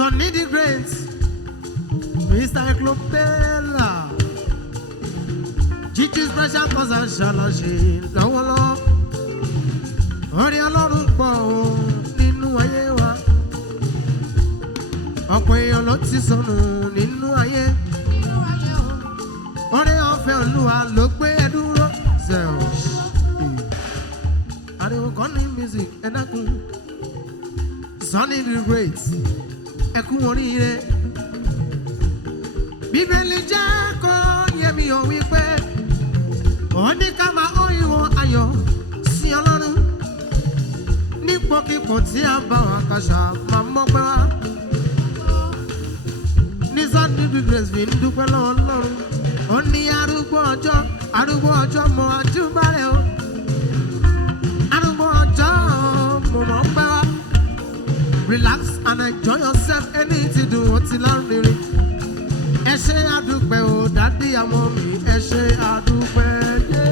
Sonny the Great, Mr. Eklopela, Gigi's pressure cause I shall she no alone. Hurry along, nínú ayé wa. Ọ̀pọ̀ èèyàn ló ti sọnù nínú ayé. Orí ọ̀fẹ́ Olúwa ló gbé ẹ dúró. Ariwo kan ní music ẹ̀dákun. Sonny the Great, ẹkún oríire. Bíbélì jẹ́ kó yé mi ò wípé ó ní ká máa ó ìwọ̀n ayọ̀ sí Ọlọ́run. Nípòkípò tí a bá wà kàṣà máa mọ́pẹ́ wá. Ní Sonny the Great fi ń dúpẹ́ lọ́wọ́ Ọlọ́run. Ó ní arúgbó ọjọ́ mọ àjùbárẹ̀ o. Arúgbó ọjọ́ mo mọ̀ pẹ́ wá. Relax and enjoy yourself. Ẹni tí dùn ó ti lárinrin. Ẹ ṣé àdúpẹ́ o, dádì àmọ́ mi. Ẹ ṣé àdúpẹ́ yé.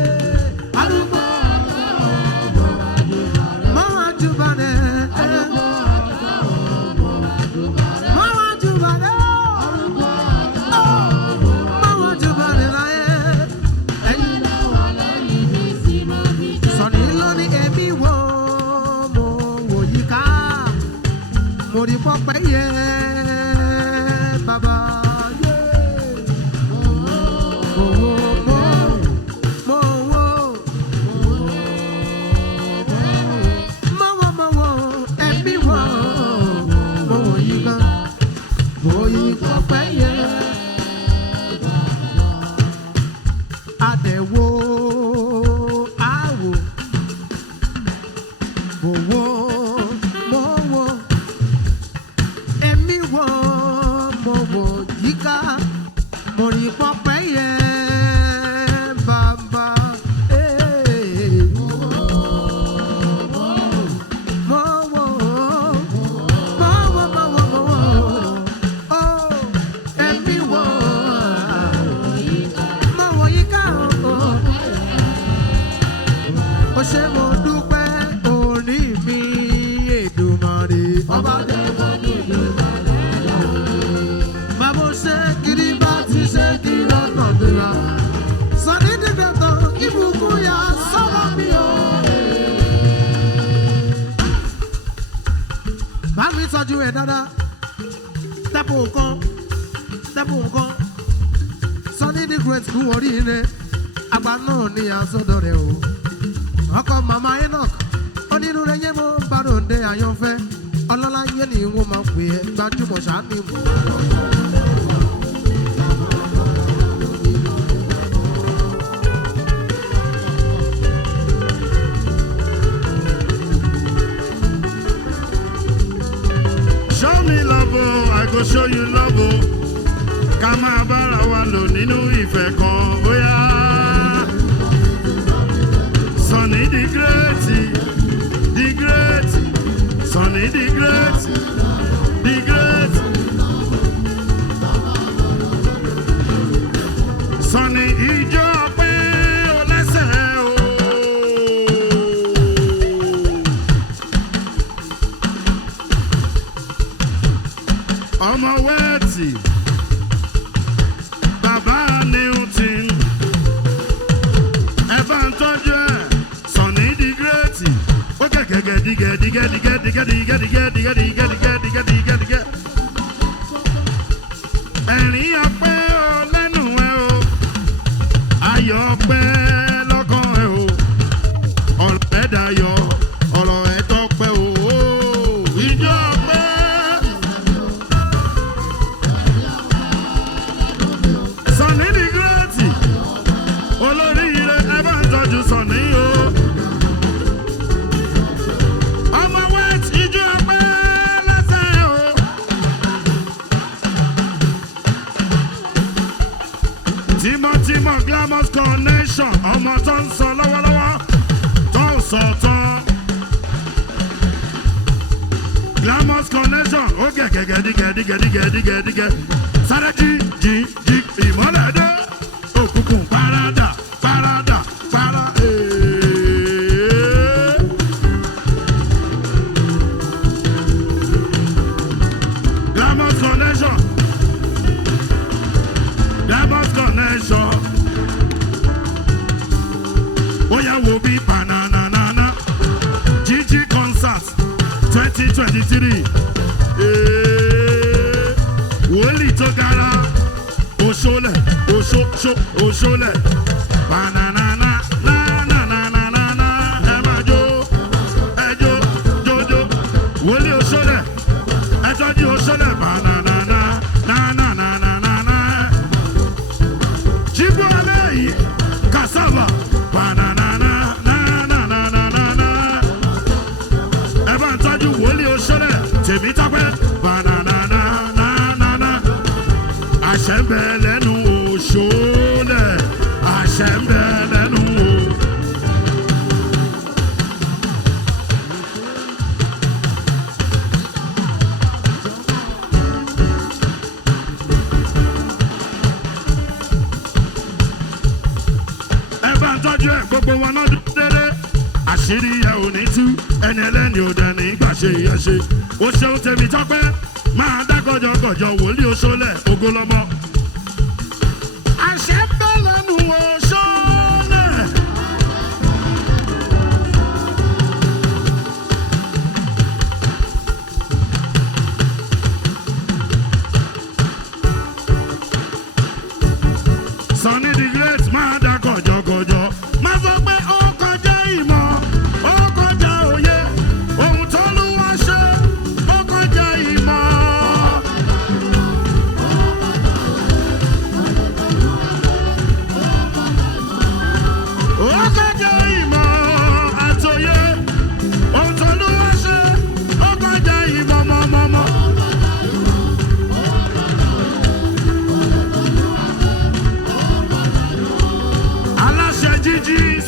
Arúgbó mọ àjùbárẹ̀. Tọ́jú ẹ̀ dáadáa, tẹ́pù nǹkan, Sonny the Great kú oríire, àgbà náà ní àsọdọ̀ rẹ̀ o. Ọkọ màmá Enoch, onírúurú ẹyẹ mo bá ròde àyànfẹ́, ọlọ́lá yé ni wọ́n máa pè é, gbajúmọ̀ ṣáàní mú. Show me love, oh, I go show you love, oh. Ká máa bára wa lò nínú ìfẹ́ kan, bóyá. Sonny the Great, Sonny the Great, Sonny ijó ọpẹ́ ọlẹ́sẹ̀ o. Ọmọ wẹ́ẹ̀tì, bàbá Newton, ẹ bá ń tọ́jú ẹ̀, Sonny the Great, ó kẹ̀kẹ́ gẹ́dígẹ́dígẹ́dígẹ́dígẹ́dígẹ́dígẹ́dígẹ́dígẹ́dígẹ́. Ẹ̀rín ọpẹ́ o lẹ́nu ẹ o, ayọ̀ ọpẹ́ lọ́kàn ẹ o, ọ̀rọ̀ ẹ̀ dayọ̀, ọ̀rọ̀ ẹ̀ tọ́pẹ́ o, ìjọ ọpẹ́. Sonny the Great, olóríire ẹ bá ń tọ́jú Sonny o. Ọmọ wet ìjọ ọpẹ́ lẹ́sẹ̀ o. Tímọ́tímọ́ Glamorous Connection, ọmọ tó ń sọ lọ́wọ́lọ́wọ́, tó ń sọ tán. Glamorous Connection, ó gẹ̀gẹ̀gẹ̀dígẹ̀dígẹ̀dígẹ̀dígẹ̀. Sáré jí ìmọ́lẹ̀ dé, òkùnkùn parada. Glamorous connection. Diamond connection. Oya wo bi banana. Gigi concert 2023. Woli to gara. Oshole. Banana. Woli Oshole. Etoji Oshole. Banana. Jibuale. Cassava. Banana. Evan Taju Woli Oshole. Temitape. Banana. Ashembelenu Oshole. Ashembelenu. Tọ́jú ẹ̀ gbogbo wọn náà dúró dédé àṣírí ẹ̀ ò ní tú ẹni ẹlẹ́ni ò dẹ̀ ní gbà ṣe ìyẹn ṣe ó ṣeun tèmi tọ́pẹ́ máa dá gọ̀jọ̀gọ̀jọ̀ wòlíì Oṣólẹ̀ ogolọ́mọ. àṣẹ ń bẹ lẹ́nu Oṣólẹ̀. Sunny the Great máa dá gọ̀jọ̀gọ̀jọ̀.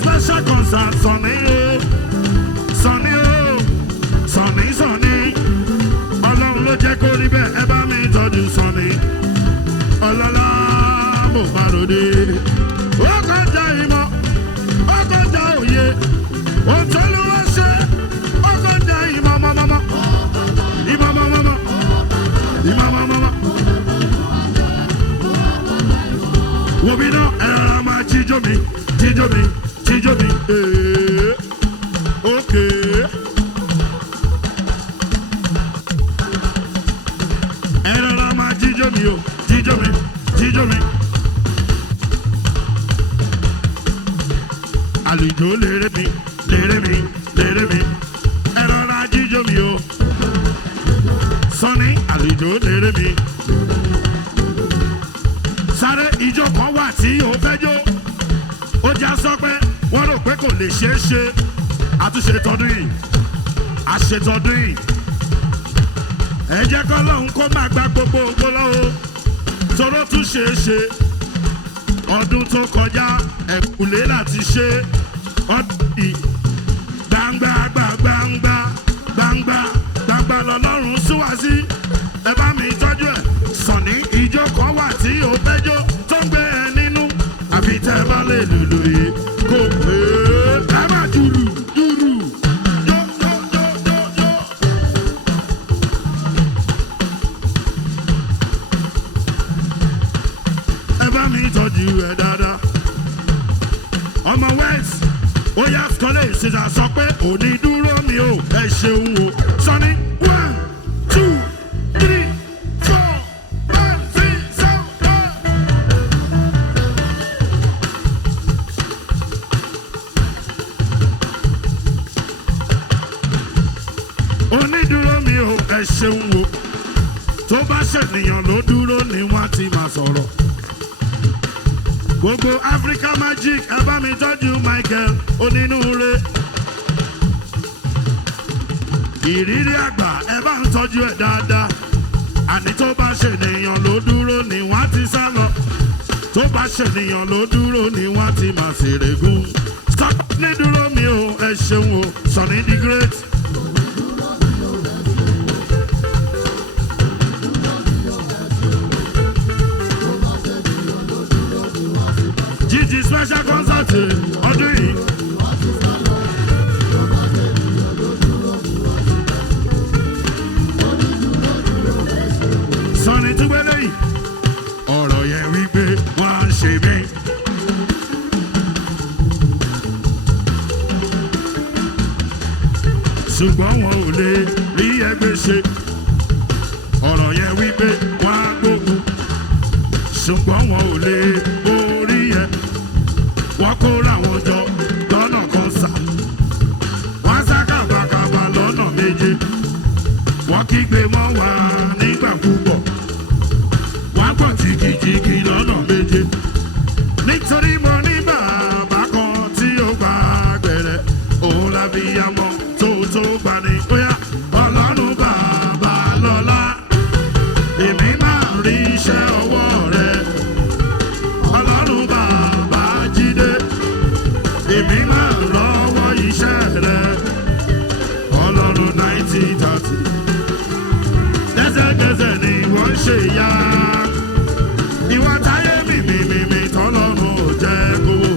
Special concert, Sunny. Ọlọ́run ló jẹ́ kó rí bẹ́ẹ̀, ẹ bá mi tọ́jú Sunny. Ọlọ́lá mo bá ròde. Ó kọjá ìmọ̀, ó kọjá òye. Ohun tó ló wá ṣe, ó kọjá ìmọ̀ mọ́mọ́mọ́. Wo bí náà ẹ̀rọ máa jíjó mi. Okay. Ẹ̀rọ la máa jíjó mi o, jíjó mi. Àlùjó lérè mi. Ẹ̀rọ la jíjó mi o. Sunny àlùjó lérè mi. Sáré ìjó kan wà tí o fẹ́ jó. Ó já sọ pé wọ́n rò pé kò lè ṣeé ṣe àtúnṣe tọdún yìí àṣetọdún yìí ẹ jẹ́ kọ́ lọ́hún kó má gba gbogbo ògbó lọ́wọ́ tóró tún ṣeé ṣe ọdún tó kọjá ẹ̀kúlé láti ṣe ọdún yìí gbangba lọ́lọ́run súwá sí ẹ bá mi tọ́jú ẹ̀ Sunny ìjó kan wà tí ó fẹ́jọ́ tó ń gbé ẹ nínú àfi tẹ́ ẹ bá lè lùlù yìí kò pé ẹ má dùrù. Ẹ bá mi tọ́jú ẹ dáadáa. Ọmọ West ó yá college ṣèṣà sọ pé òní dúró mi ò ẹ ṣeun o. Sunny 1, 2, 3, 4, 5, 6, 7, 8. Onídúró mi ò ẹ ṣeun o. Tó bá ṣènìyàn ló dúró ni wọ́n ti máa sọ̀rọ̀. Gbogbo Africa Magic ẹ bá mi tọ́jú Michael onínúure. Ìrírí àgbà ẹ bá ń tọ́jú ẹ̀ dáadáa. Àní tó bá ṣènìyàn ló dúró ni wọ́n ti sá lọ. Tó bá ṣènìyàn ló dúró ni wọ́n ti máa ṣèrègùn. Sunny dúró mi ò ẹ ṣeun o. Sunny the Great. Gigi special concert ọdún yìí. Sunny yìí ọ̀rọ̀ yẹn wípé wọ́n á ṣe mí. ṣùgbọ́n wọn ò lè rí ẹgbẹ́ ṣe ọ̀rọ̀ yẹn wípé wọ́n á gbógun ṣùgbọ́n wọn ò lè borí ẹ wọ́n kóra wọn jọ lọ́nà kan sá wọ́n sá kàbàkàbà lọ́nà méje wọ́n kígbe mọ́ wa nígbà púpọ̀ wọ́n gbọ́ jìgìjìgì lọ́nà méje nítorí mo ní bàbá kan tí ó gba gbẹ̀rẹ̀ òun la fi yá mọ́ tó gbani bóyá ọlọ́run bàbá lọ́lá èmi máa ń rí iṣẹ́ ọwọ́ rẹ̀ ọlọ́run bàbá jídé èmi máa ń lọ́wọ́ iṣẹ́ rẹ̀ ọlọ́run 1930 lẹ́sẹ̀kẹsẹ̀ ni wọ́n ń ṣe ìyá ìwà táyé mímímí tọ́lọ́run ò jẹ́ kówó.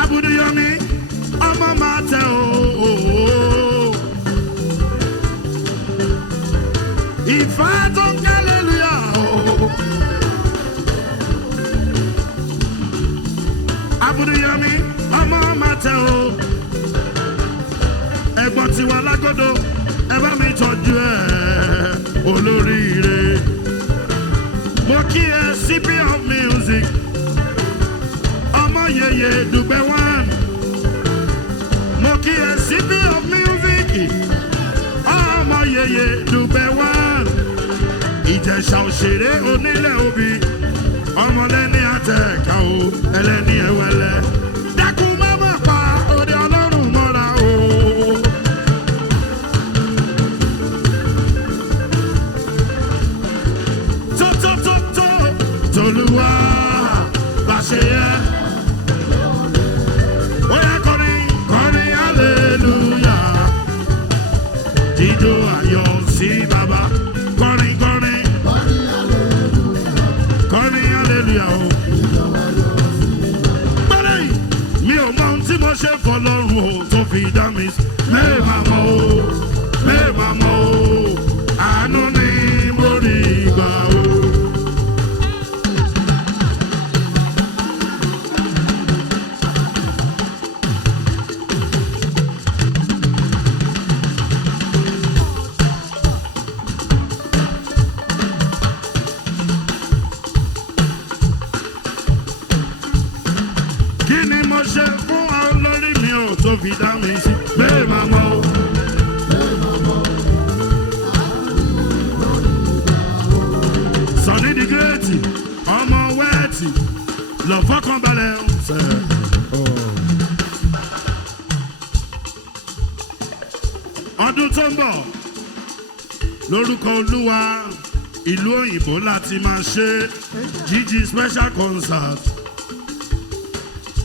Abuduyomi, ọmọ máa tẹ ooo. Ìfà tó ń ké hallelujah ooo. Abuduyomi, ọmọ máa tẹ ooo. Ẹ̀gbọ́n tiwa lágọ́dọ̀, ẹ bá mi tọ́jú ẹ̀ olóríire. Mo kí ẹ CP of music. Yeye Dùgbẹ́ one mo kí ẹ CP of music ọmọ yeye Dùgbẹ́ one Ìjẹ̀ṣà òṣèré onílẹ̀ òbí ọmọlẹ́ni àtẹ̀ká o ẹlẹ́ni ẹ̀wẹ̀lẹ̀ dákun má má pa òde ọlọ́run mọ́ra o. tó tolúwa bá ṣe yẹ. Jíjó ayọ̀ sí bàbá kọrin kọrin kọrin hallelujah o. Gbọ́dọ̀ yìí mi ò mọ ohun tí mo ṣe fọlọ́run o tó fi dá mi sí. Mẹ́ẹ̀ máa mọ̀ o mẹ́ẹ̀ máa mọ̀ o àánú ni mo rí gbà o. Ṣe fún olórí mi ò tó fi dá mi sí. Bẹ́ẹ̀ máa mọ̀ o. Sọ̀ni di gírètì, ọmọ wẹ́ẹ̀tì, lọ fọ́kànbalẹ̀ ṣe. Ọdún tó ń bọ̀ lórúkọ Olúwa ìlú òyìnbó láti máa ṣe Gigi special concert.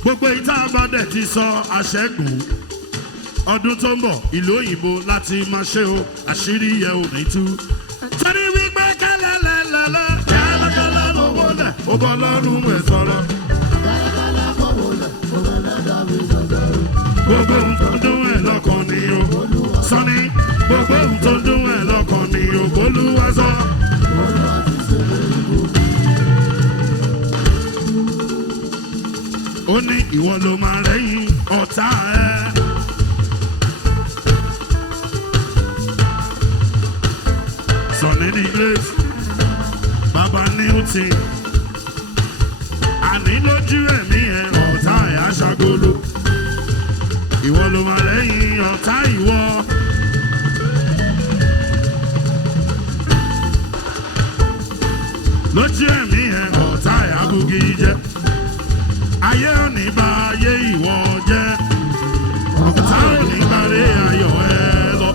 Gbogbo ìta àbádẹ̀ ti sọ àṣẹ́gun ọdún tó ń bọ̀ ìlú òyìnbó láti máa ṣe o àṣírí yẹ ò ní tú. Torí wípé kẹ́lẹ́lẹ́lẹ́lẹ́ kẹ́lẹ́kẹ́lẹ́ ló wọlé ó bọ́ lọ́rùn ẹ̀ sọ̀rọ̀. Gbogbo ohun tó dún ẹ̀ lọ́kàn ni o Sọ́ni gbogbo ohun tó dún ẹ̀ lọ́kàn ni o Olúwa sọ. Ó ní ìwọ ló máa rẹ́yìn ọ̀tá ẹ̀. Sọ̀ni ní Grace, Bàbá Newton, àní lójú ẹ̀mí ẹ̀ ọ̀tá ẹ̀ aṣàgolo. Ìwọ ló máa rẹ́yìn ọ̀tá ìwọ. Lójú ẹ̀mí ẹ̀ ọ̀tá ẹ̀ abugi jẹ́. Ayé òní bá ayé ìwọ jẹ́, ọ̀tá òní bá ré ayọ̀ ẹ lọ.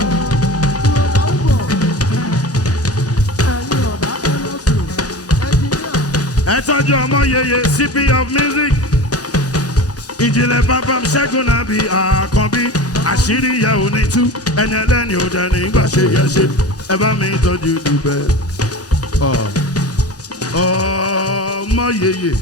ìjìnlẹ̀ bàbá ṣẹ́gun náà bí àkànbí àṣírí ìyá òní tú ẹni ẹlẹ́ni ò dẹ̀ nígbà ṣe yẹ ṣe ẹ bá mi tọ́jú dùbẹ́ ọmọ yeye.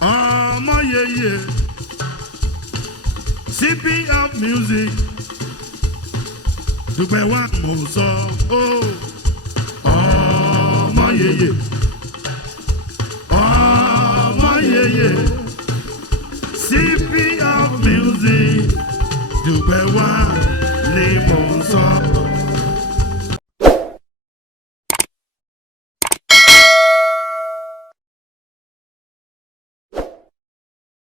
ọmọ yeye CP of music dùgbẹ́ wa mò ń sọ ọmọ yeye ọmọ yeye CP of music dùgbẹ́ wa ni mò ń sọ.